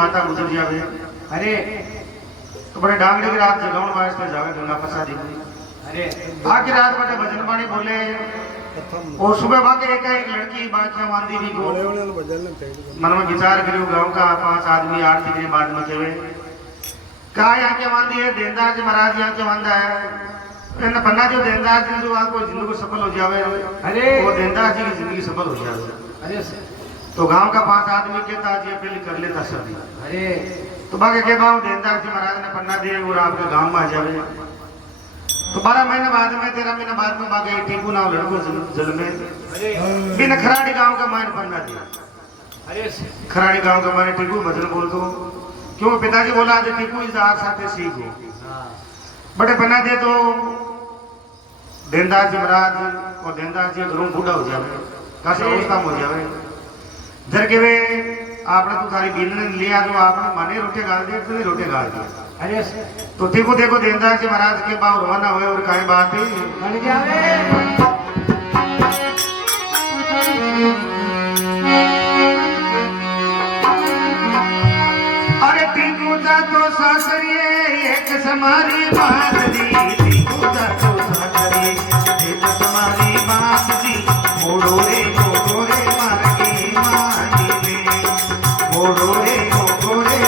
माता गुजर जावे। अरे तो बड़े डांगड़े की रात जगाउन वास्ते जावे गंगा प्रसादी। अरे आखिर रात बड़े भजन पानी बोले और सुबह बाके एक लड़की बादशाह मांदी भी को मन में विचार करियो गांव का 5 आदमी आरती के बाद में केवे कहा यहाँ के मांदी है देनदार जी महाराज यहाँ के मांदा है इन पन्ना जो देनदार जी जो आपको जिंदगी सफल हो जावे अरे वो देनदार जी की जिंदगी सफल हो जावे। अरे तो गांव का 5 आदमी के ताज ये पहले कर लेता सब। अरे तो बाकी के गांव देनदार जी महाराज ने पन्ना दिए और आपके गांव में आ जावे। तो 12 महीने बाद में 13 महीने बाद में बाकी टीकू नाव लड़को जल में बिन खराड़ी गांव का मायन पन्ना दिया। अरे खराड़ी गांव का मायने टीकू भजन बोल दो क्यों पिताजी बोला आज टीकू इस आग साथे सीखो बड़े पन्ना दे तो देनदार जी महाराज और देनदार जी घरों बूढ़ा हो जावे का अवस्था हो जावे जर के वे आपने तो सारी बिन लिया जो आपने माने रोटे गाल दिए तो रोटे गाल दिया। अरे तो देखो देखो देनदार जी महाराज के बाव रवाना हुए और कहीं बात है बन जावे। अरे टीकू जा तो सासरिए एक समारी बात दी टीकू जा तो सासरिए एक समारी बात दी मोड़ो रे मार के माही रे मोड़ो रे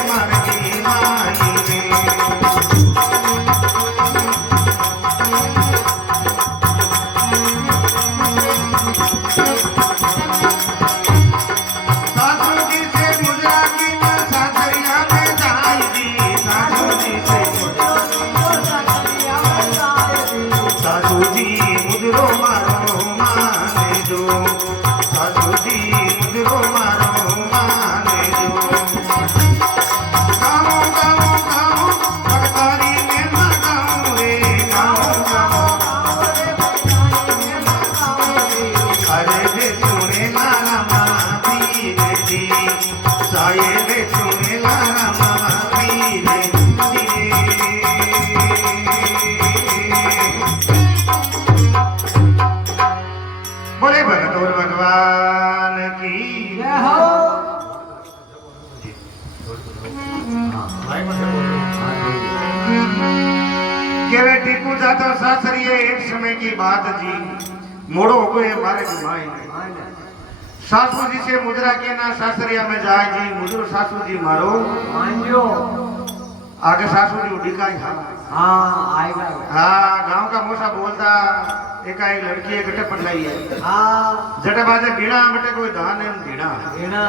मार के माही रे। बोले भगत और भगवान की जय हो। के वे टीकू जातो सासरिए एक समय की बात जी मोड़ो हो गए हमारे दिमाग में सासू जी से मुद्रा के ना सासरिया में जाए जी मुद्रो सासू जी मारो मांजो आगे सासू जी उड़ी का हाँ आएगा। हाँ गांव का मोसा बोलता एक लड़की है गटे पड़लाई है हाँ जटे बाजे बीणा बटे कोई धान है बीणा बीणा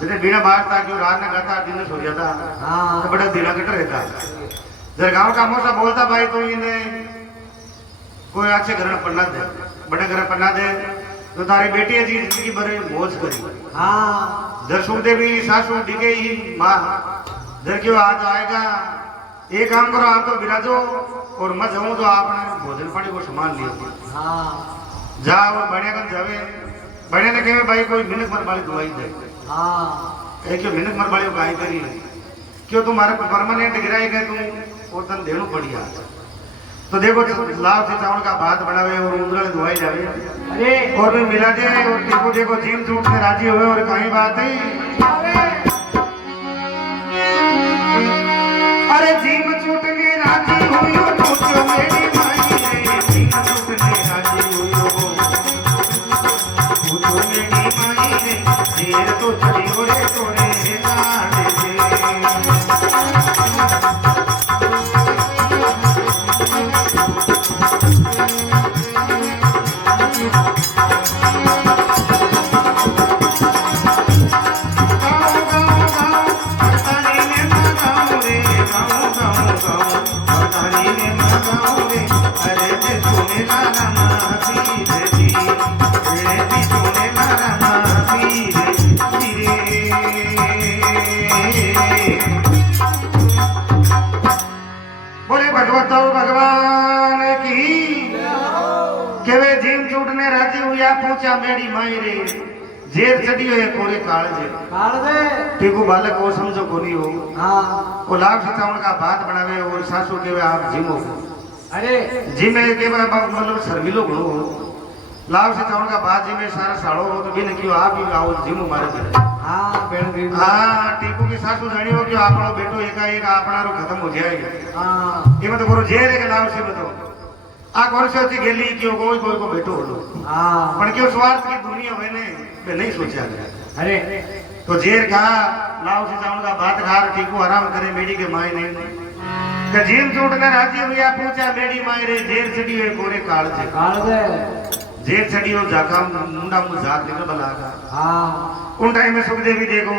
जटे बीणा बाजता क्यों रात ने गाता दिन सो जाता हाँ तो बड़ा बीणा गट रहता जब गांव का मोसा बोलता भाई तो इन्हें कोई अच्छे घर में पढ़ना दे बड़े घर पढ़ना दे तो तारी बेटी है जी जिंदगी भर मौज करी। हाँ जर सुख देवी सासू डिगे ही माँ जर क्यों आज आएगा एक काम करो आप तो विराजो और मैं जाऊं तो आपने भोजन पानी को संभाल लियो। हाँ जाओ बढ़िया कर जावे बढ़िया ने कहे भाई कोई मिनट मर वाली दवाई दे हाँ क्यों मिनट मर वाली गाय करी क्यों तुम्हारे परमानेंट गिराई गए तुम और तन देनो बढ़िया तो देखो लाभ से चावल का भात बनावे और उंगल धुआई जावे अरे और भी मिला दे और देखो देखो जीम झूठ में राजी हुए और कहीं बात है अरे जीम झूठ में राजी हुई हो पूछो मेरी माई रे जीम झूठ में राजी हुई हो पूछो मेरी माई रे देर तो चली हो रे तोरे लाड से बोले भगवतो भगवान की के वे जीम छूटने राजी हुआ पूछा मेरी माई रे जेर चढ़ी हो कोरे काल जे काल दे टीकू बालक को समझो कोनी हो हाँ वो लाभ से चावल का भात बनावे और सासू के वे आप जिमो अरे जिमे के वे मतलब सर्विलो घणो लाभ से चावल का भात जिमे सारा साड़ो हो तो बिन क्यों आप ही आओ जिमो मारे हाँ बेड़ दी हाँ टीपू की सासू जानियो कि आपनो बेटो एकाएक आपणारो खत्म हो जाए हाँ ये तो गुरु जेरे के नाम से बताओ आ कौन से होती गेली क्यों कोई कोई को बेटो होलो हाँ पण क्यों स्वार्थ की दुनिया मैंने मैं नहीं सोचा गया अरे तो जेर खा लाओ से जाऊंगा बात खार टीकू आराम करे मेडी के माय ने तो जीन छूटने राजी भैया पूछा मेडी माय रे जेर छड़ी है कोरे काल से काल दे जेर छड़ी हो जाका मुंडा मु जात निकल बलागा हाँ उन टाइम में सुखदेवी देखो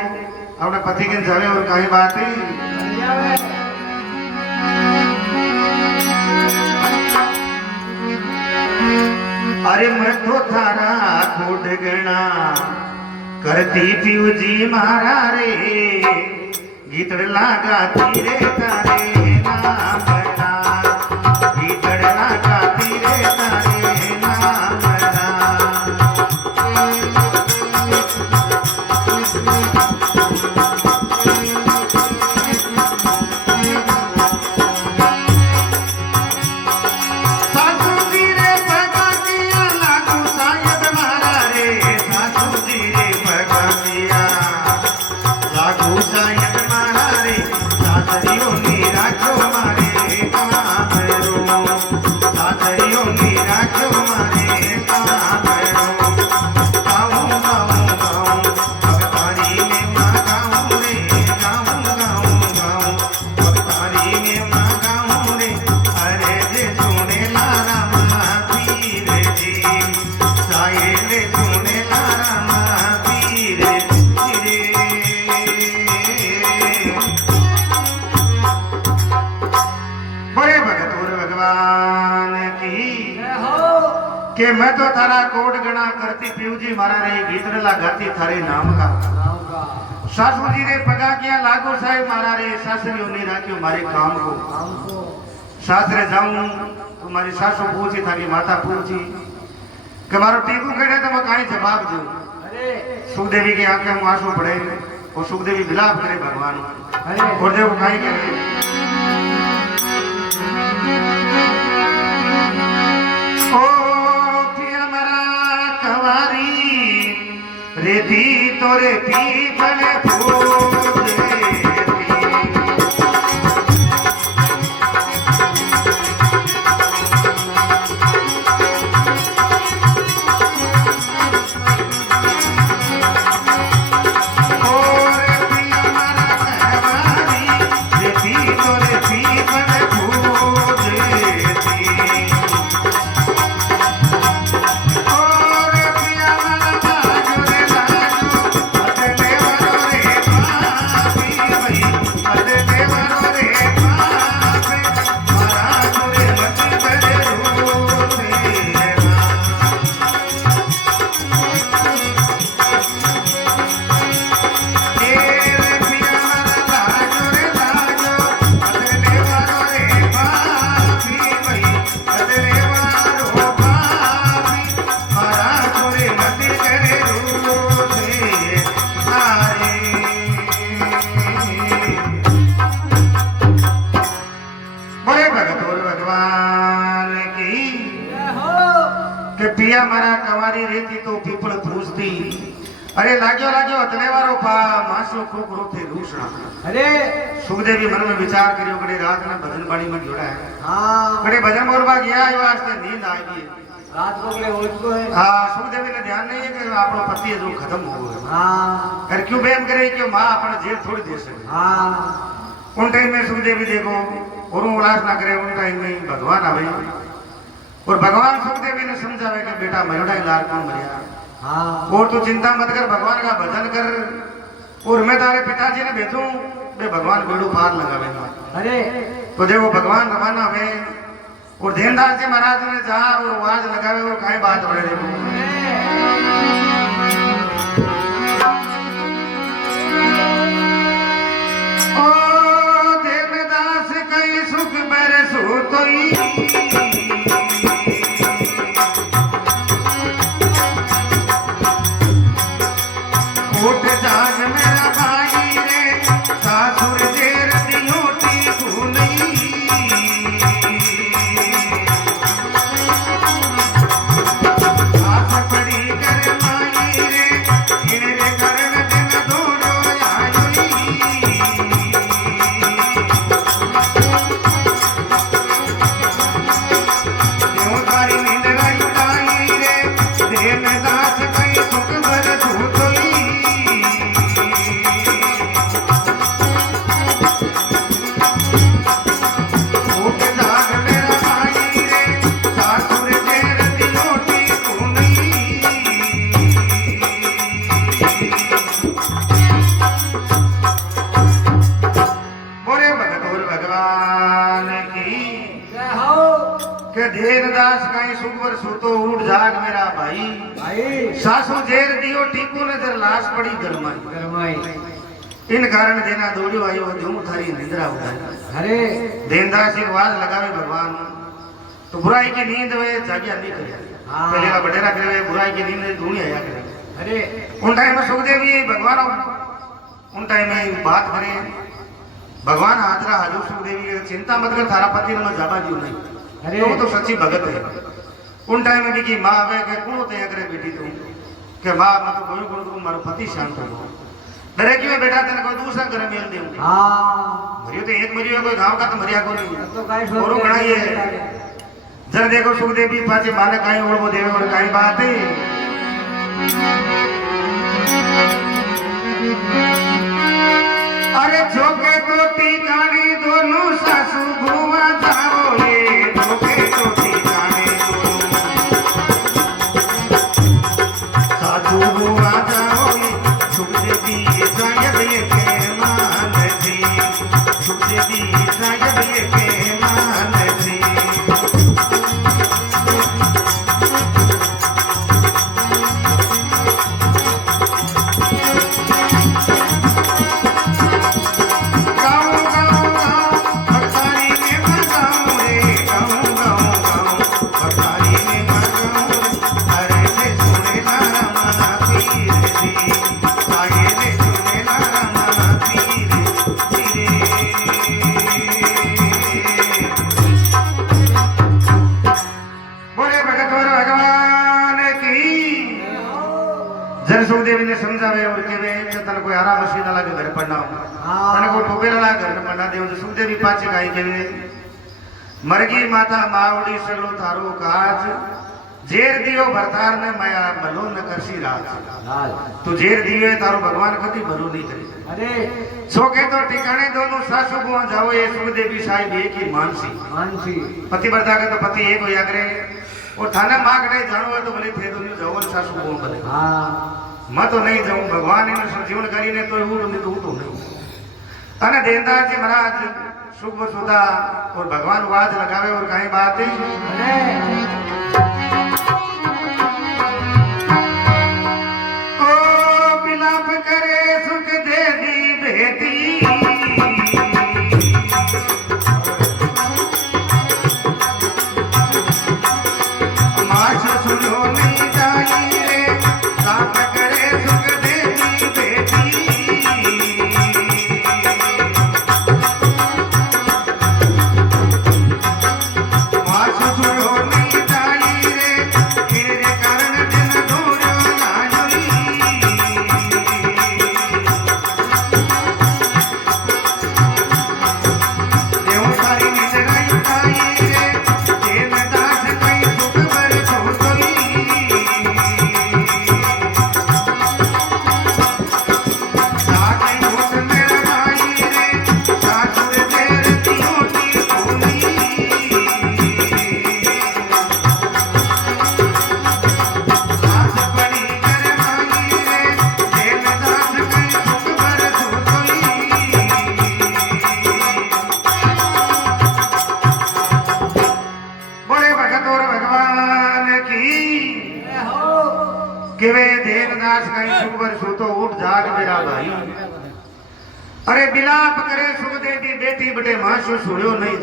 अपने पति के जावे और कहीं बात ही अरे मैं तो थारा खोट गणा करती पीऊ जी मारा रे गीतड़ लगाती रे तारे नाम बना गीतड़ लगाती रे तारे नाम बना के मैं तो थारा कोट गणा करती पीऊ जी मारा रे गीतड़ लगाती थारे नाम का सासू जी रे पगा किया लागो साहेब मारा रे सासरियों ने राख्यो मारे काम को सासरे जाऊं तुम्हारी सासू पूछी थारी माता पूछी कि मारो टीकू कहे तो मैं कहीं जवाब दूं सुखदेवी की आंखें में आंसू पड़े और सुखदेवी विलाप करे भगवान और देखो कहीं करे रेती तोरे पीपल फूल पिया मारा कवारी रेती तो पीपल पूछती अरे लाग्यो लाग्यो अतलेवारो पा मासो खोकरो थे रूषणा अरे सुखदेवी मन में विचार करियो कड़े रात ने भजन बाणी में जोड़ा है हाँ कड़े भजन मोरबा गया ये वास्ते नींद आ गई रात को ले उठको है हाँ सुखदेवी ने ध्यान नहीं है कि आपनो पति है जो खत्म हो गया हाँ अरे क्यों बहन करे क्यों माँ अपना जेल थोड़ी दे सके हाँ उन टाइम में सुखदेवी देखो और उल्लास ना करे उन टाइम में भगवान आवे और भगवान सुखदेवी ने समझावे कि बेटा मयोड़ा लाल कौन मरिया हाँ और तू चिंता मत कर भगवान का भजन कर और मैं तारे पिताजी ने भेजूं वे भगवान बेड़ू पार लगावेगा अरे तो देखो भगवान रवाना हुए और ध्यानदार जी महाराज ने जहाँ और आवाज लगावे और कहीं बात बढ़े देखो ओ देवदास कई सुख बरसो तोई कोट जाग मेरा भाई रे सासुर देर दियोटी भूलई आस पड़ी कर माई देनदास कहीं सुख पर सूतो उठ जाग मेरा भाई भाई सासू जेर दियो टीकू ने जर लाश पड़ी गरमाई गरमाई इन कारण देना दौड़ियो आयो धूम थारी निंद्रा उठाई अरे देनदास एक वाज लगावे भगवान तो बुराई की नींद वे जागिया नहीं करे हाँ। पहले का बडेरा करे बुराई की नींद धूनी आया करे अरे उन टाइम में सुखदेवी भगवान उन टाइम में बात करे भगवान हाजरा हाजू सुखदेवी की चिंता मत कर थारा पति ने जाबा दियो नहीं अरे तो वो तो सच्ची भगत है उन टाइम में भी की माँ आवे के कौन तय करे बेटी तुम के माँ मैं तो कोई कोई तुम मारो पति शांत हो डरे क्यों बेटा तेने कोई दूसरा घर मिल दे हाँ मरियो तो एक मरियो कोई गांव का तो मरिया को नहीं तो काई सोच औरों गणाई है जर देखो सुखदेवी पाचे माने काई ओढ़ देवे और काई बात है अरे झोंके तो टिकाने दोनों सासू घुमा जाओ ये झोंके तो टिकाने दोनों सासू घुमा जाओ ये सुखदेवी शायद ये के मान जी सुखदेवी शायद ये के मान जी सुखदेवी ने समझावे और केवे तन कोई आराम मशीन लगे घर पड़ना तने को टोपेला ला घर में पड़ना देव सुखदेवी पाछे काई केवे मरगी माता मावड़ी सगलो थारो काज जेर दियो भरतार ने माया भलो न करसी राज तू जेर दियो तारो भगवान कदी भलो नहीं करे अरे सोके तो ठिकाने दोनों सासू को जाओ ये सुखदेवी साहिब एक ही मानसी मानसी पतिव्रता का तो पति एक होया करे और थाने मां कटे जानो है तो भले थे दोनों जाओ सासू को भले हाँ मैं तो नहीं जाऊं भगवान ने संजीवन करीने तो उड़ नहीं तो उठो नहीं अने देनदास जी महाराज सुख सुधा और भगवान वाज लगावे और कहीं बात है ओ बिलाप करे सुख दे दी बेटी माश सुनो नहीं जाई रे साथ करे सुख दे दी बेटी माश सुनो नहीं जाई रे तेरे कारण दिन दूरियो लाजरी देव सारी निजरा उठाई रे तेन दास कई सुख पर छोटोई बड़े भगत और भगवान की किवे देवदास कहीं सुख पर सूतो उठ जाग मेरा भाई अरे बिलाप करे सुखदेवी बेटी बटे माशु सुनियो नहीं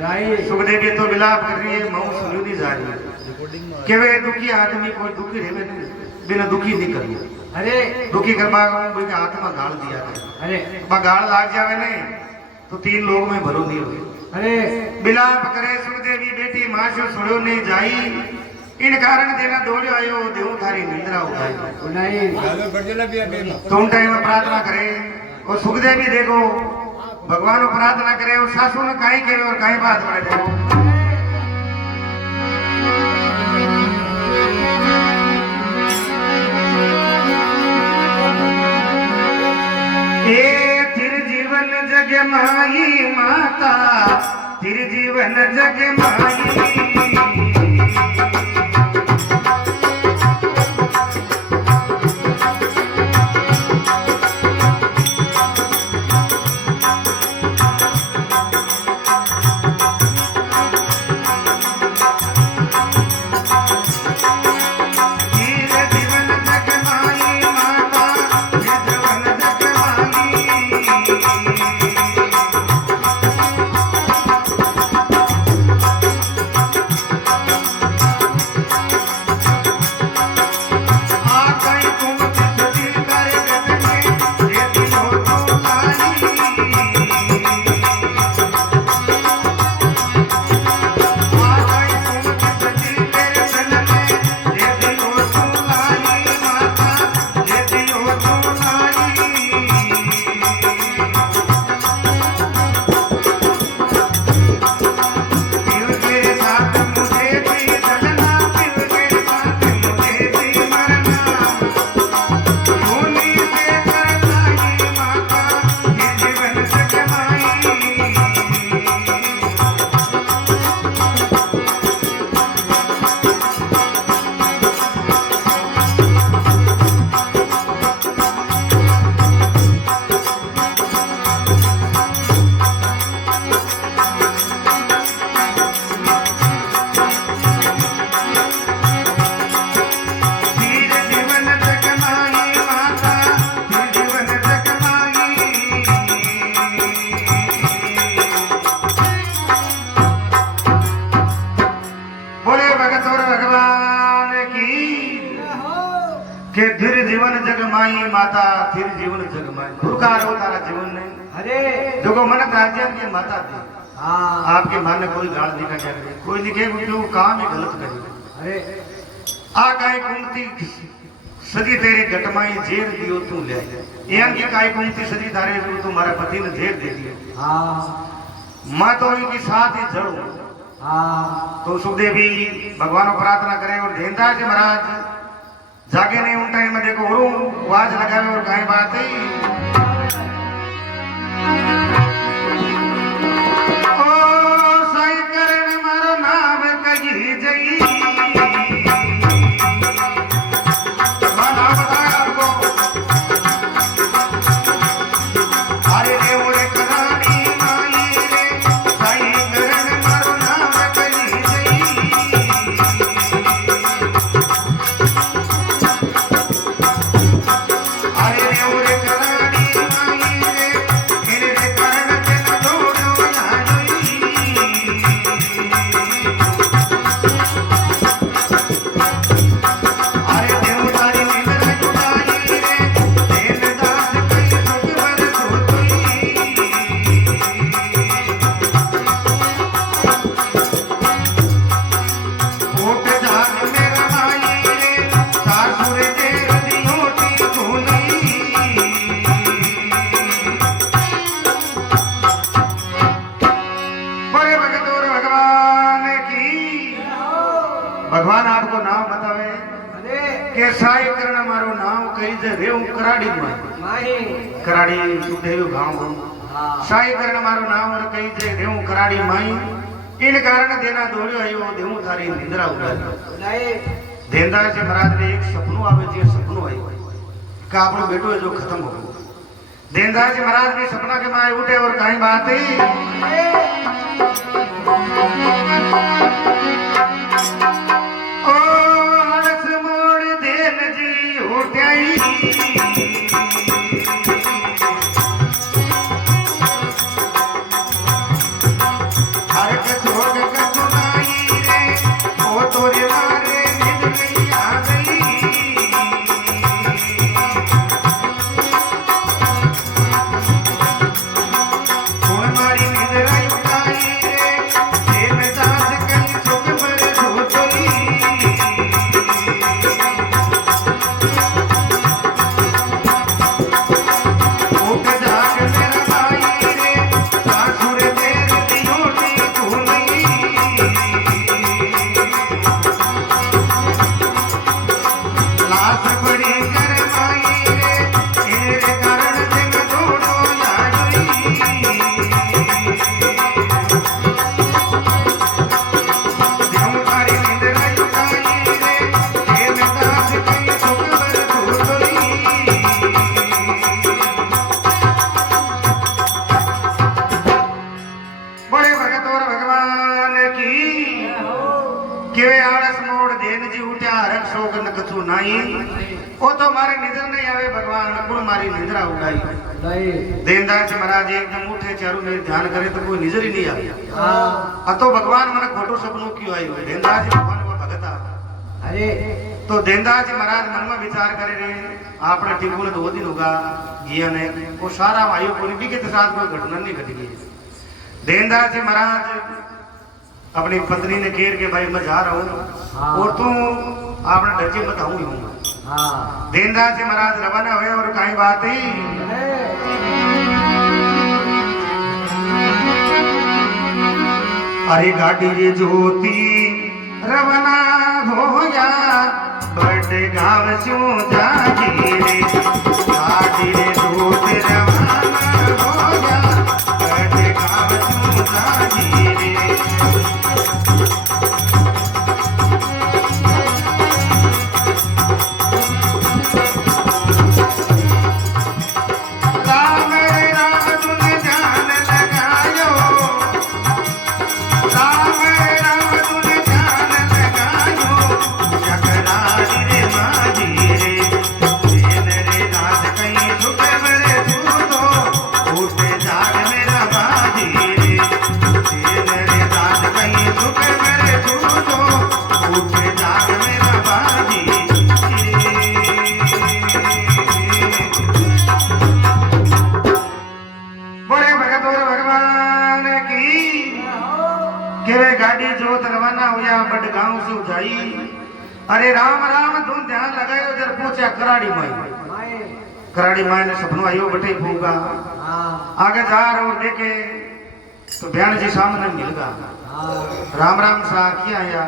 जाई सुखदेवी तो बिलाप कर रही है मां सुनियो नहीं जा रही किवे दुखी आदमी को दुखी रहे नहीं बिना दुखी नहीं करियो अरे दुखी करवा कोई के हाथ में गाल दिया अरे बा गाल लाग जावे नहीं तो तीन लोग में भरो नहीं होए अरे बिलाप करे सुखदेवी बेटी माशु सुनियो नहीं जाई इन कारण देना दौड़ो आयो देव थारी निंद्रा उठाई नहीं तो उन टाइम में प्रार्थना करे और सुखदेवी देखो भगवान को प्रार्थना करे और सासू ने काई करे और काई बात करे देखो ए तिर जीवन जग माई माता तिर जीवन जग माई माई माता फिर जीवन जग माई गुरुकार हो तारा जीवन ने अरे जो को मन राज्य की माता थी हाँ आपके मन ने कोई गाल नहीं काटा करे कोई लिखे जो काम ही गलत करी अरे आ काय कुंती सदी तेरे गटमाई जेर दियो तू ले यान की काय कुंती सदी तारे जो तुम्हारा पति ने जेर दे दियो हाँ मैं तो इनकी साथ ही जड़ू हाँ तो सुखदेव भी भगवान को प्रार्थना करे और देनदार जी महाराज जागे नहीं उन टाइम में देखो गुरु वाज लगावे और कहीं बात है ओ साई करण मारो नाम कही जई भगवान नाम बताया आपको अरे रे ओरे करानी माई रे साई करण मारो नाम कही जई अरे रे ओरे करानी माई रे मेरे करण के न जोड़ो ना जोई अरे देव तारी निंदर जुटाई रे देन दास कई सुख बर सोतोई कोट जाग मेरा माई रे सासुर के दियोटी धुनई बड़े भगत और भगवान की भगवान आपको नाम बतावे अरे के साई करण मारो नाम कही जे रेव कराड़ी माई माही कराड़ी सुदेव गांव हाँ साई करण मारो नाम और कही जे रेव कराड़ी माई इन कारण देना दौड़ियो आयो देव थारी निंद्रा उड़ाई नहीं देनदार से महाराज ने एक सपनों आवे जे सपनों आई का आपनो बेटो है जो खत्म हो गयो देनदार जी महाराज ने सपना के माए उठे और कहीं बात है ओ हरस मोड़ देन जी उठाई हर के सोग का सुनाई रे ओ तोरे मारे निद नहीं आ गई कौन मारी निद्रा उठाई रे देन दास कई सुख पर धोतोई कोट जाग मेरा भाई रे सासुर तेरे दियोटी धुनई लाश बड़ी कर माई रे तेरे कारण दिन जोड़ो ना जोई देव तारी निंद्रा उठाई रे देन दास कई सुख बर धोतोई बड़े भगत और भगवान की केवे आळस मोड़ देन जी उठ्या हरक शोक न कछु नाई ओ तो मारी निद्र नहीं आवे भगवान कुण मारी निद्रा उड़ाई नहीं देनदार जी महाराज एकदम उठे चारों में ध्यान करे तो कोई निजर ही नहीं आवे हाँ तो भगवान मन खोटो सपनों क्यों आई हुई देनदार जी भगवान को भगत आ अरे तो देनदार जी महाराज मन में विचार करे रे आपने टिकू ने 2 दिन होगा जिया ने वो सारा आयु पूरी भी के साथ कोई घटना नहीं घटी गई देनदार जी महाराज अपनी पत्नी ने घेर के भाई मैं जा रहा हूँ हाँ। और तू आपने डचे बताऊँ ही हूँ हाँ देनदार जी महाराज रवाना हुए और कहीं बात ही अरे गाड़ी रे ज्योति रवाना होया बड़ गाँव स्यों जागी रे गाड़ी रे ज्योति रवाना होया बड़ गाँव स्यों जागी रे राम राम तुने ध्यान लगायो राम राम तुने ध्यान लगायो जगराड़ी रे माझी रे देन रे गाड़ी जोत रवाना हुआ बड़ गांव से उठाई। अरे राम राम तुम ध्यान लगायो जर पूछा कराड़ी माई। माए कराड़ी माई ने सपनों आयो बटे फूगा हाँ आगे जा और देखे तो बयान जी सामने मिल गया। हाँ राम राम सा किया आया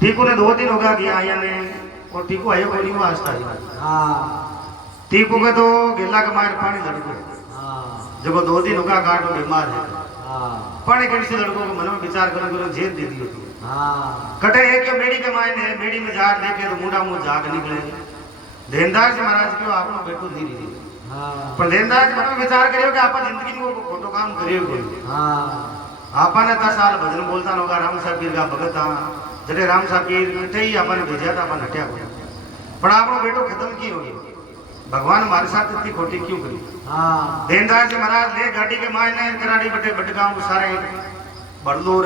टीकू ने 2 दिन होगा गया आया ने और टीकू आयो कोई वास्ता हाँ टीकू के तो गिल्ला के मार पानी लड़को हाँ जब 2 दिन होगा गाड़ बीमार है हाँ पानी कैसे लड़को को मन में विचार करो जेल दे दियो तू हाँ कटे है कि बेड़ी के मायने बेड़ी में जार देखे तो मुंडा मुंह जाग निकले। देनदास महाराज क्यों आपनो बेटो धीरे धीरे हाँ पर देनदास मन में विचार करियो कि आपन जिंदगी में वो खोटो काम करियो कोई हाँ आपन 10 साल भजन बोलता होगा राम साहब पीर का भगत था जरे राम साहब पीर कटे ही अपन भेजा था अपन हटिया को पर आपनो बेटो खत्म की होगी भगवान हमारे साथ इतनी खोटी क्यों करी। हाँ देनदास जी महाराज ले गाड़ी के मायने कराड़ी बटे बटगांव सारे बड़लोर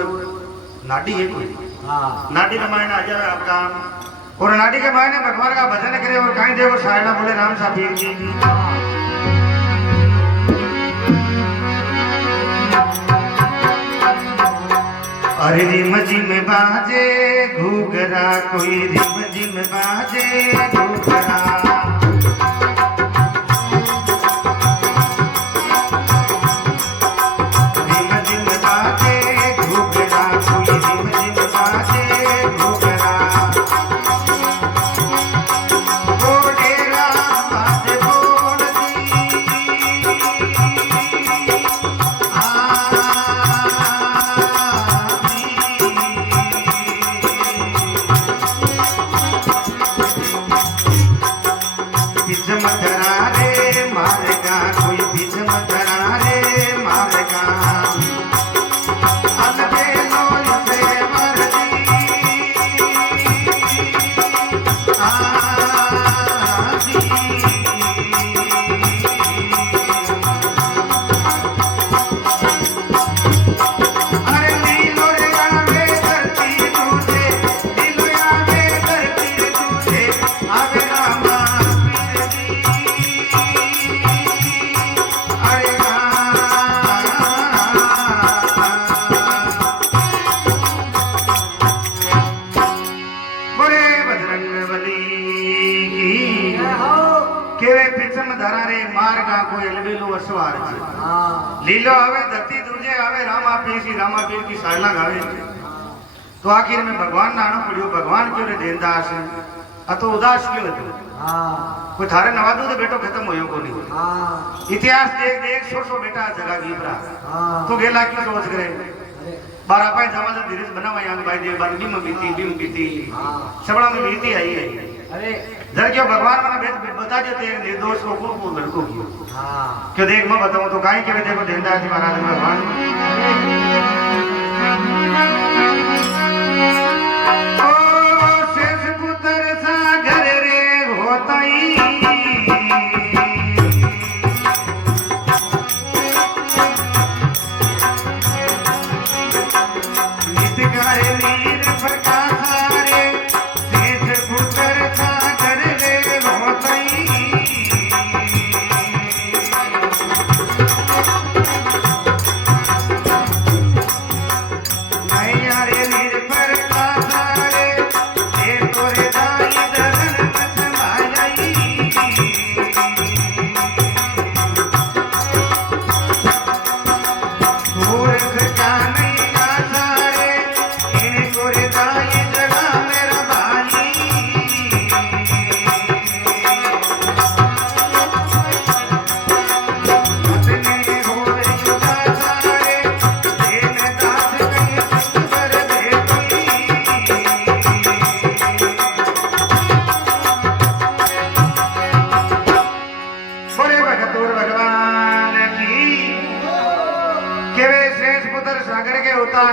नाडी है कोई हाँ नाडी के मायने आ जाए आपका और नाडी के मायने भगवान का भजन करे और कहीं देव सायला बोले राम साहब पीर जी। अरे रिम जिम बाजे घूगरा कोई रिम जिम बाजे घूगरा रिम जिम बाजे घूगरा कोई रिम जिम बाजे घूगरा बोलेरा बाजे बोल मधरा रे मारेगा कोई बीच मधरा रे मारेगा अलबे लोल से मरदी अरे नीलो रे आवे धरती तुझे नीलो आवे धरती तुझे आवे रामा लीलो आवे धरती तुझे आवे रामा पीर की साइला गावे। तो आखिर में भगवान नानो पड़ियो भगवान क्यों रे देनदास अतो उदास क्यों है तू हाँ कोई थारे नवादू तो बेटो खत्म होयो को नहीं। हाँ इतिहास देख देख सो बेटा जगह गीबरा हाँ तो गेला क्यों सोच करे अरे बारा पाए जमा धीरे बनावा यांग भाई देव बार बीम बीती हाँ सबड़ा में बीती आई है अरे जर क्यों भगवान मने बता देते हैं निर्दोष को लड़को क्यों हाँ क्यों देख मैं बताऊं तो काई के देखो देनदास जी महाराज भगवान ओ शेष पुत्र सागर रे होताई नित गारे नीर प्रकाश रे शेष पुत्र सागर रे होताई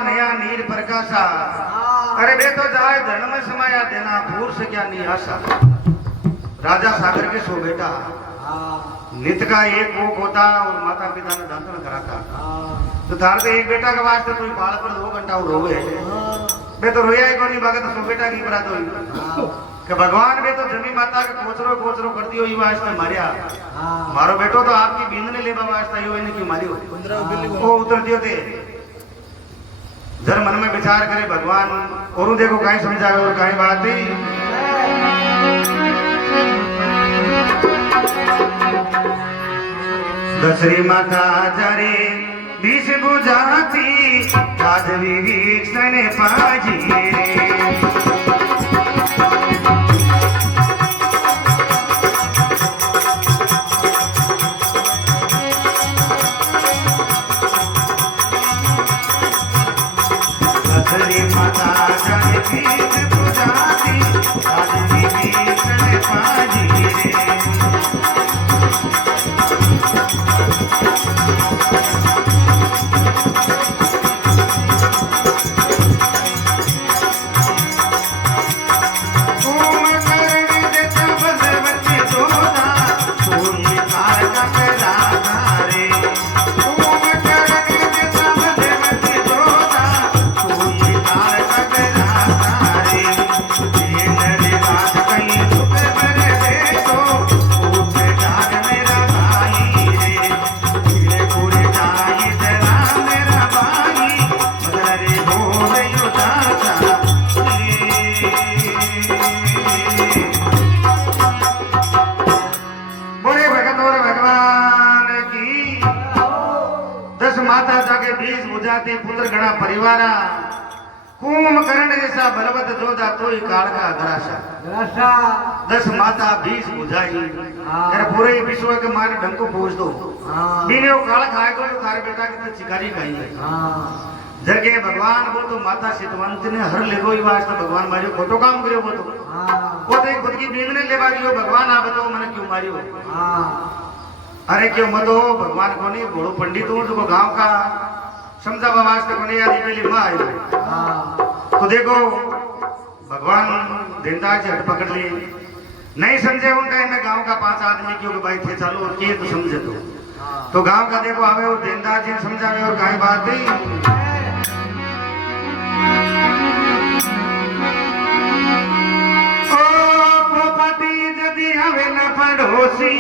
नया नीर प्रकाशा अरे बे तो जाए धर्म समाया देना भूर से क्या नहीं आशा। राजा सागर के सो बेटा नित का एक भूख होता और माता पिता ने दांतन कराता तो थार तो एक बेटा के वास्ते कोई बाल पर 2 घंटा रोवे बे तो रोया ही कोनी बागे तो सो बेटा की बरा तो कि भगवान बे तो जमी माता के कोचरो कर दियो ई वास्ते मारिया मारो बेटो तो आपकी बींद ने लेबा वास्ते यो इने क्यों मारियो ओ उतर दियो थे जर मन में विचार करे भगवान और देखो कहीं समझावे और कहीं बात ही दशरी माता जरे बीस बुझाती आज विभीषण पाजी दशरी माता जरे बीस बुझाती आज विभीषण पाजी पुत्र गणा परिवारा कुंभकर्ण जैसा बलवत जोधा तो ही काल का ग्रासा 10 माता 20 बुझाई अरे पूरे विश्व के मारे ढंको पूछ दो बिने वो काल खाएगा तो थारे बेटा की तो चिकारी खाई है जरगे भगवान वो तो माता सिद्धवंत ने हर ले कोई वास्ते भगवान मारियो खोटो काम करियो वो तो खुद की बींद ने ले मारियो भगवान आप बताओ मैंने क्यों मारियो अरे क्यों मत हो भगवान को नहीं बड़ो पंडित हूँ जो गांव का समझावा वास्ते को नहीं आदि पहली माँ आई तो देखो भगवान देनदार से हट पकड़ लिए नहीं समझे उन टाइम में गांव का 5 आदमी क्योंकि भाई थे चालू और किए तो समझे तो गांव का देखो आवे और देनदार जी समझावे और कहीं बात नहीं ओ पोपटी जदी आवे न पड़ोसी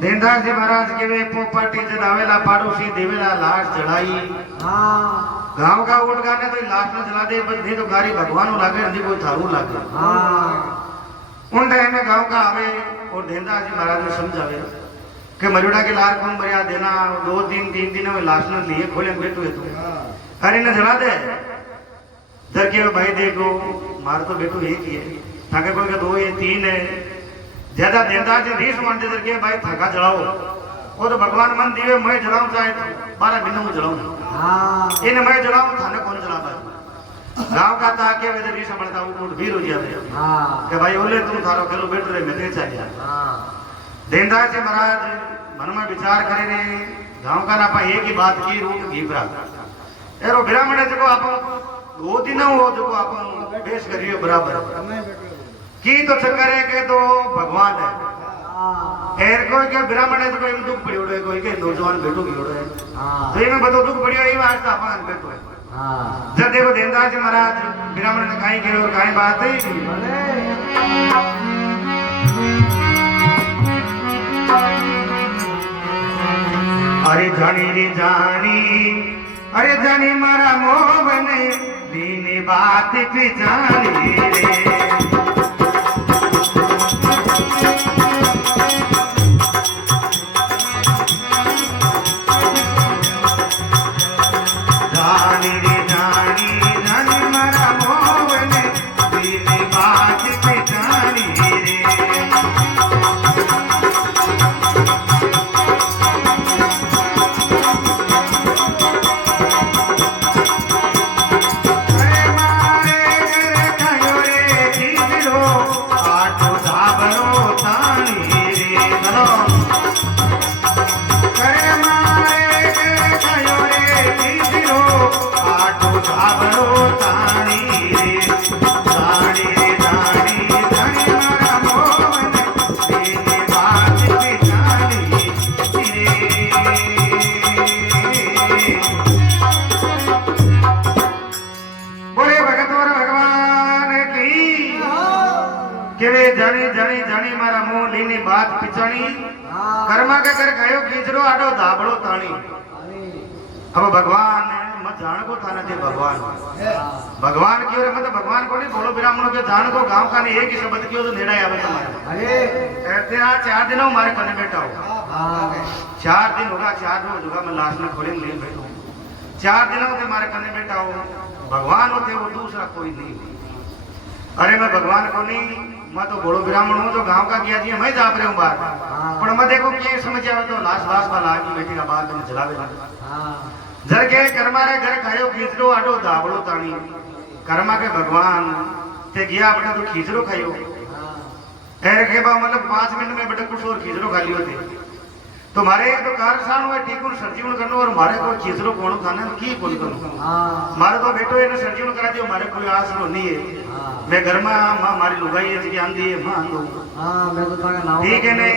देनदार जी महाराज के वे पोपटी जदावेला पाड़ोसी देवेला लाश जलाई गांव का उठ गाने तो लाश में जला दे बंदी तो गाड़ी भगवान लागे अंधी कोई थारू लागे उन टाइम में गांव का आवे और देनदार जी महाराज ने समझावे कि मरुड़ा के लार कौन मरिया देना 2-3 दिन में लाश ने लिए खोले बैठो है तो अरे न जला दे जर के भाई देखो मार तो बेटो एक ही है थाके कोई का 2 या 3 है ज्यादा देनदार जी रीस मानते थे भाई थका जलाओ वो तो भगवान मन दिए मैं जलाऊं चाहे 12 महीनों में जलाऊं इन मैं जलाऊं थाने कौन जला पाए गांव का था के वे रीस बनता उठ भी हो जाए कि भाई ओले तुम थारो खेलो बैठ रहे मैं चाहिए देनदार जी महाराज मन में विचार करे रे गांव का ना एक ही बात की रूट घीपरा एरो ब्राह्मण जो आप 2 दिन हो जो आप पेश करिए बराबर की तो चक्कर है के तो भगवान है एर कोई के ब्राह्मण है तो कोई दुख पड़ियो है कोई के नौजवान बेटो की है तो इनमें बतो दुख पड़ियो ई वास्ता अपन बेटो है जब देखो देनदार जी महाराज ब्राह्मण ने काई के और काई बात है अरे जानी रे जानी अरे जानी मारा मोहन दीनी बात पे जानी रे बोले भगत और भगवान की केवे जानी जानी जानी मारा मुंह लेनी बात पिचाणी कर्मा के कर खायो खींचरो आडो धाबड़ो ताणी अब भगवान मत जान को थाना थे भगवान भगवान की ओर मतलब भगवान को नहीं बोलो ब्राह्मणों के जान को गांव का नहीं एक ही शब्द की तो नेड़ा आवे तुम्हारे कहते आ 4 दिन हमारे कने बैठा हो 4 दिन होगा 4 रोज होगा मैं लाश में खोले ले बैठो 4 दिनों से हमारे कने बैठा हो भगवान होते वो दूसरा कोई नहीं अरे मैं भगवान को नहीं मैं तो बड़ो ब्राह्मण हूँ जो गांव का किया जी मैं जा रहा हूँ बाहर पर मैं देखो क्या समझ आवे तो लाश वास का लाग बैठेगा बाद में जलावे जर के कर्मा रे घर खायो खींचरो आडो धाबड़ो ताणी कर्मा के भगवान ते गया बेटा तो खींचरो खायो एर के बा मतलब 5 मिनट में बेटा कुछ और खींचरो खा लियो थे तो मारे तो कारसान हुए ठीकुन सर्जीवन करनो और मारे को खींचरो कोण खाने की कोण करो मारे तो बेटो ने सर्जीवन करा दियो मारे कोई आस नो नहीं है मैं घर में मां मारी लुगाई है जी आंधी है मां आंधो मैं तो ताका नाम ठीक है नहीं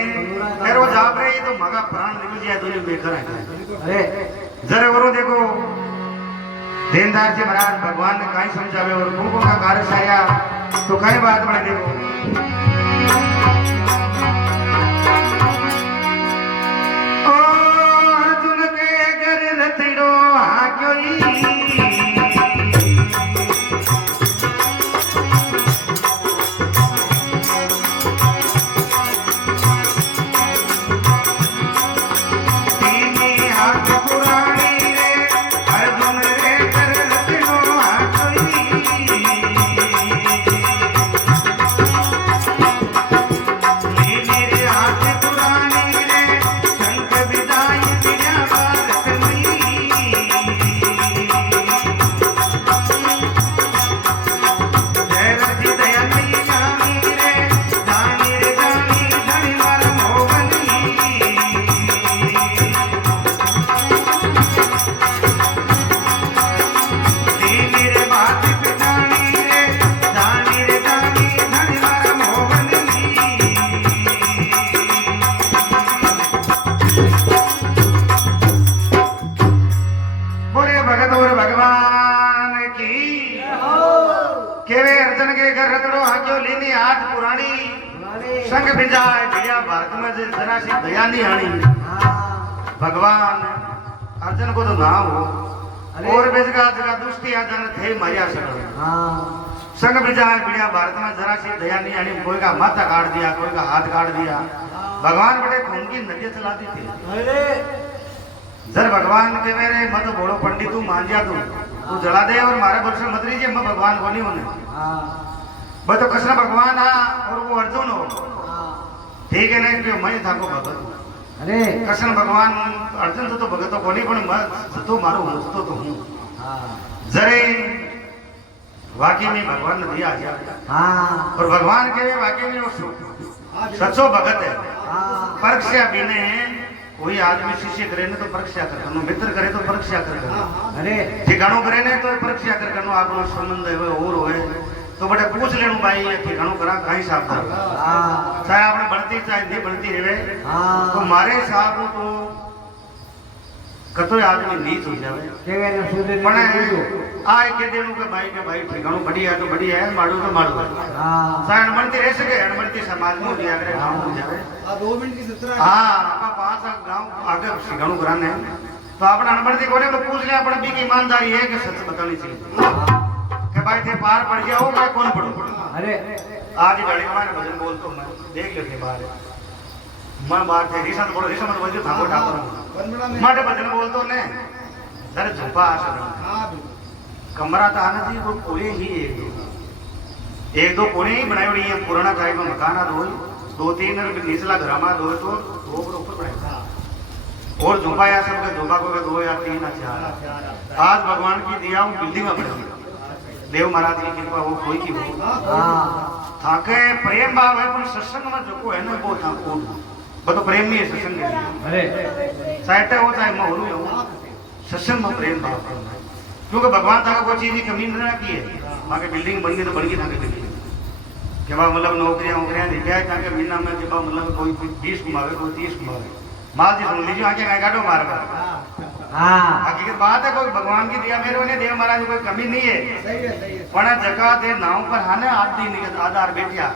फिर वो जाप रही तो मगा प्राण निकल जाए तो ये बेकार है अरे जरा और देखो देनदार जी महाराज भगवान ने काई समझावे और कुंको का कार्य साया तो कई बात बने देखो ओ अर्जुन के घर रतिड़ो हाक्योई संग बिजाय भैया भारत में जरा सी दया नहीं आनी भगवान अर्जुन को तो नाम हो और बेजगा जगह दुष्टि आजन थे माया सकल संग बिजाय भैया भारत में जरा सी दया नहीं आनी कोई का माथा काट दिया कोई का हाथ काट दिया भगवान बड़े खून की नदियां चला दी थी जर भगवान के मेरे मत बोलो पंडित तू मान जा तू जला दे और मारे वर्ष मत लीजिए मैं भगवान को नहीं होने बस तो कृष्ण भगवान आ और वो अर्जुन हो ठीक है नहीं कि मैं था को भगत अरे कृष्ण भगवान अर्जुन तो भगत को नहीं पण मैं तो मारो हूँ तो हूँ जरे वाकई में भगवान ने दिया गया और भगवान के वाकई में वो सचो भगत है परीक्षा बिने कोई आदमी शिष्य करे ने तो परीक्षा कर करनो मित्र करे तो परीक्षा कर करनो अरे ठिकानो करे ने तो परीक्षा कर करनो आपनो संबंध है और होए तो बड़े पूछ लेनु भाई ये ठिकानो करा कहीं साहब चाहे आपने बढ़ती चाहे नहीं बढ़ती रहे तो मारे साहब तो कतो आदमी नीच हो जावे केवे ने सूदे पण आए के देनु के भाई ठिकानो बढ़िया तो बढ़िया है माड़ू तो माड़ू चाहे अनबढ़ती रह सके अनबढ़ती समाज में भी आगे गांव हो जावे 2 मिनट की 17 हां आपा 5 गांव आगे ठिकानो कराने तो आपने अनबढ़ती कोने को पूछ लिया अपन भी की ईमानदारी है कि सच बतानी चाहिए के भाई थे पार पड़ गया हो मैं कौन पढ़ू अरे आज ही गाड़ी में भजन बोलतो मैं देख लेते बाहर मन बात है ऋषभ बोलो ऋषभ मत बोलिए ठाकुर ठाकुर मट भजन बोलतो ने जरा झुपा कमरा तो आना चाहिए वो पूरे ही एक दो कोने ही बनाई हुई है पुराना टाइप में मकान आ दो तीन निचला घरामा दो तो दो ऊपर बनाया और झुपाया सबके झुपा को 2 या 3 या 4 आज भगवान की दिया हूँ बिल्डिंग में बनी देव महाराज की कृपा वो कोई की हो थाके प्रेम भाव है पर सत्संग में जो को है ना वो था वो तो प्रेम में सत्संग है अरे चाहे हो चाहे मैं हो सत्संग में प्रेम भाव करना है क्योंकि भगवान था कोई चीज की कमी ना की है वहां के बिल्डिंग बन गई तो बन गई था बिल्डिंग के बाद मतलब नौकरियां दिखाए था कि महीना में के बाद मतलब कोई 20 कमावे कोई 30 कमावे माल जी सुन लीजिए आगे काटो मार कर हाँ हकीकत बात है कोई भगवान की दिया मेरे ने देव महाराज कोई कमी नहीं है पण जगह दे नाव पर हाने आदि निकल आधार बैठिया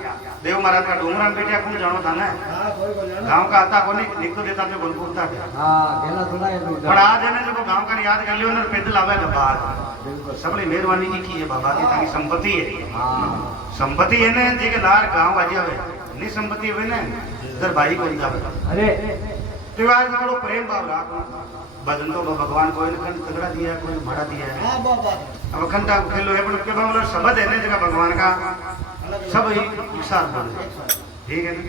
देव महाराज का डोंगरा में बैठिया कौन जानो था ना गांव का आता कोनी निको देता तो गोलपुरता है हाँ केला थोड़ा है दूर पण आज ने जो गांव का याद कर लियो ने पैदल आवे के बाहर सबली मेहरबानी की है बाबा की ताकी संपत्ति है हाँ संपत्ति है ने जे के लार गांव आ जावे नहीं संपत्ति होवे ने इधर भाई को जावे अरे तो आज थोड़ो प्रेम भाव राखो भजन तो भगवान को इनका तगड़ा दिया है कोई भाड़ा दिया है अब अखंडा खेलो है पर के बाबा शब्द है ना जगह भगवान का सब ही एक साथ बोले ठीक है ना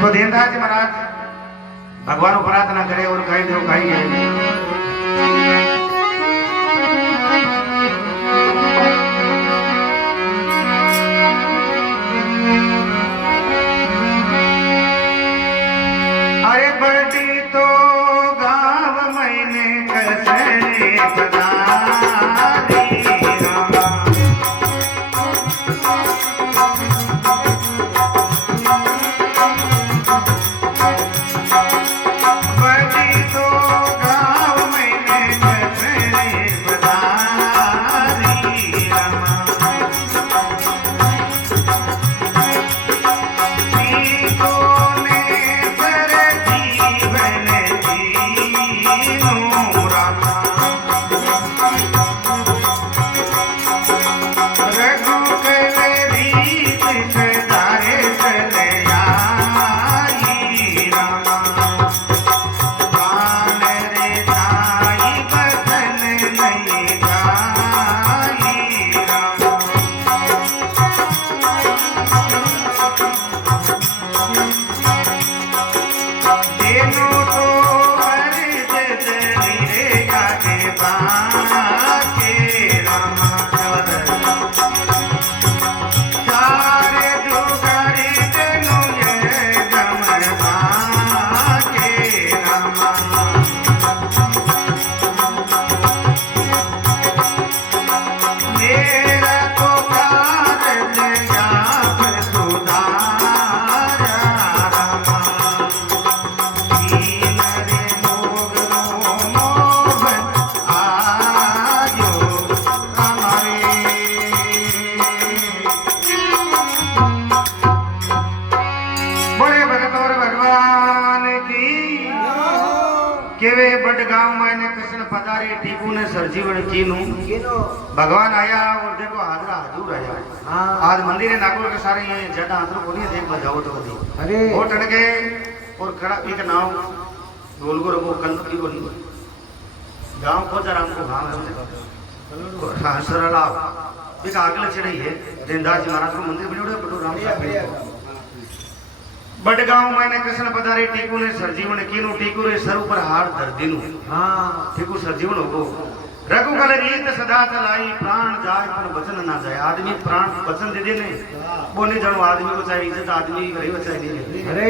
तो देवदास जी महाराज भगवान को प्रार्थना करे और कहीं दो कहीं अरे बड़ी तो गाँव मैंने कसरे बदारी रामा बड़ी तो गाँव मैंने कसरे बदारी रामा केवे बड़गांव मैंने कृष्ण पधारे टीकू ने सरजीवन कीनू भगवान आया और देखो हाजरा हजूर आया हाँ आज मंदिर है नागौर के सारे ये जटा अंदर को नहीं देख बजाओ तो कभी अरे वो टन के और खड़ा एक नाव गोल गोल वो कल की बोली गांव को जरा हमको गांव है सरला एक आगले चढ़ी है देवदास जी महाराज को मंदिर बने बड़ो राम बड़गांव मैंने कृष्ण पधारे टीकू ने सरजीवन कीनू टीकू रे सर ऊपर हार धर दिनु हाँ टीकू सरजीवन हो रघुकुल रीत सदा चलाई प्राण जाए पर वचन ना जाए आदमी प्राण वचन दे देने वो नहीं जानो आदमी को चाहे इज्जत आदमी रही चाहे नहीं अरे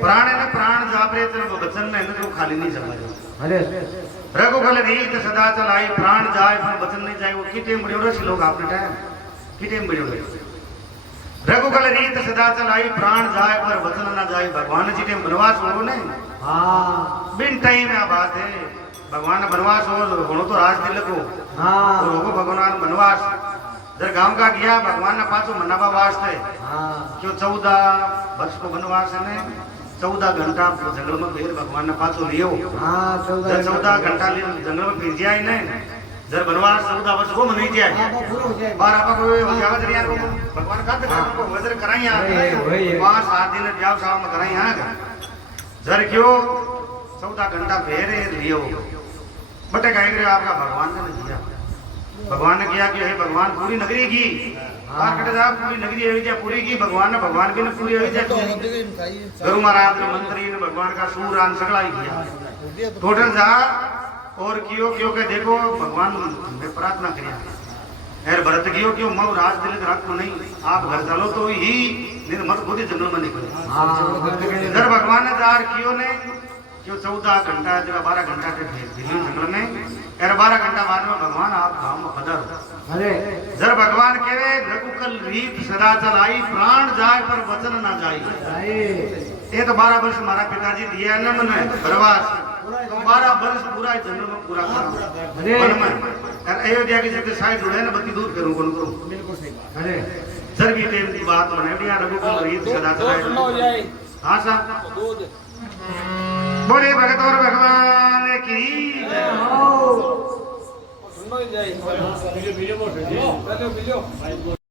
प्राण है ना प्राण जापरे तो वचन में है तो खाली नहीं चला अरे रघुकुल रीत सदा चलाई प्राण जाए पर वचन नहीं जाए वो किटे बड़े लोग आपने टाइम किटे बड़े रघुकुल रीत सदा चलाई प्राण जाए पर वचन न जाए भगवान जी ने वनवास हो ने हाँ बिन टाइम में बात है भगवान वनवास हो होनो तो राज दिल को हाँ और होगो भगवान वनवास जर गांव का गया भगवान ने पाछो मनावा वास्ते हाँ क्यों 14 वर्ष को वनवास है 14 घंटा जंगल में फिर भगवान ने पाछो लियो हाँ 14 घंटा जंगल में फिर जाए ने जर बनवास 14 वर्ष को मनाई जाए बार आपा को जावत रिया को भगवान का को वजर कराई आ 5-7 दिन ब्याह साहब में कराई आ जर क्यों 14 घंटा फेरे लियो बटे कहेंगे आपका भगवान ने दिया भगवान ने किया कि हे भगवान पूरी नगरी की कटे जा पूरी नगरी हुई जा पूरी की भगवान ने भगवान की ने पूरी हुई जा गुरु महाराज ने मंत्री ने भगवान का सूरान सगला ही किया टोटल जा और क्यों के देखो भगवान ने प्रार्थना किया यार भरत क्यों मऊ राज दिल रख को नहीं आप घर चलो तो ही मत खुद जंगल में निकले इधर भगवान ने जार क्यों ने क्यों 14 घंटा 12 घंटा के दिल्ली जंगल में यार 12 घंटा बाद में भगवान आप गांव में पधर अरे जर भगवान कहे रघुकुल रीत सदा चलाई प्राण जाए पर वचन ना जाए ये तो 12 वर्ष हमारा पिताजी दिया है ना मन में प्रवास तो 12 वर्ष पूरा जन्म में पूरा अरे। मन में और अयोध्या की जगह साइड उड़े ना बत्ती दूर करूं कौन करूं बिल्कुल सही बात अरे सर भी टेम की बात बने भी रघुकुल रीत सदा हो चलाए जाए हाँ साहब दूध बोले भगत और भगवान की सुनो जाए बिलो बिलो